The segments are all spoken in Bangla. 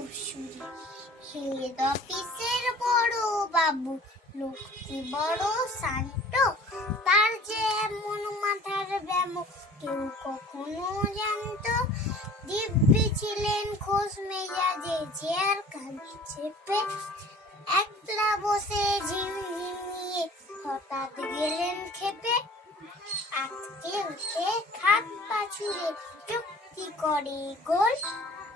গোপসুরি হেড অফিসের বড় বাবু, লোকটি বড় শান্ত। তার যে এমন মাথার ব্যায়াম কেউ কখনো জানতো। দিব্যি ছিলেন খোঁজ মেজাজে, চেয়ার খালি চেপে একলা বসে ঝিমঝিমিয়ে হঠাৎ গেলেন খেপে। আজকে উঠে খাট পা ছুঁড়ে চুক্তি করে গোল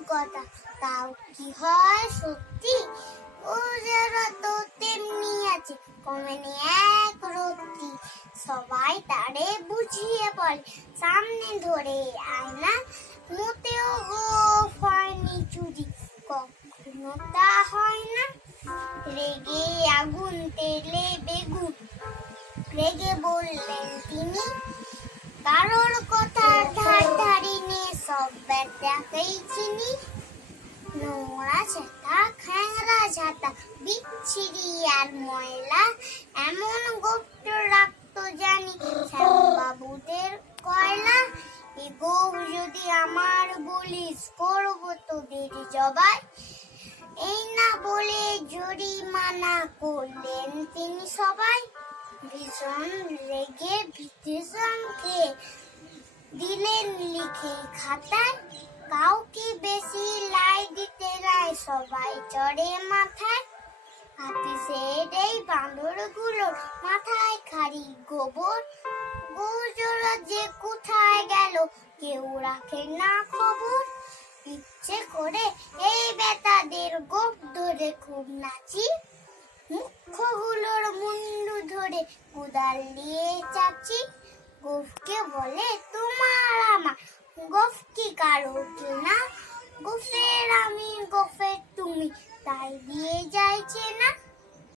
কথা তাও কি হয় সত্যি? ও যারা তো তেমনি আছে কমেনি এক রত্তি। সবাই তারে বুঝিয়ে বলে, সামনে ধরে আয়না, মোটেও গোফ হয়নি চুরি। কখনো তা হয় না। রেগে আগুন তেলে বেগুন। রেগে বললেন তিনি, কারোর কথার চিনি নোংরা ছাতা খ্যাংরা ছাতা বিচ্ছিরি আর ময়লা এমন গোপ্ত রাখতো জানি বাবুদের কয়লা এ গোপ যদি আমার বলিস করব তোদের জবাই এই না বলে জরিমানা করলেন তিনি সবাই ভীষণ রেগে ভীষণ খেয়ে দিলেন লিখে খাতায়, কাউকে বেশি লাই দিতে নাই, সবাই চড়ে মাথায়। হাতিসের এই বাঁদরগুলো মাথায় খালি গোবর গোজোরা যে কোথায় গেল, কেউ রাখে না খবর। ইচ্ছে করে এই বেতাদের গোপ ধরে খুব নাচি। মুখ্যগুলোর মুন্ডু ধরে কুদাল দিয়ে চাচি। গোফকে বলে গোফ কি কারও না গোফের আমি গোফের তুমি। তাই দিয়ে যাইছে না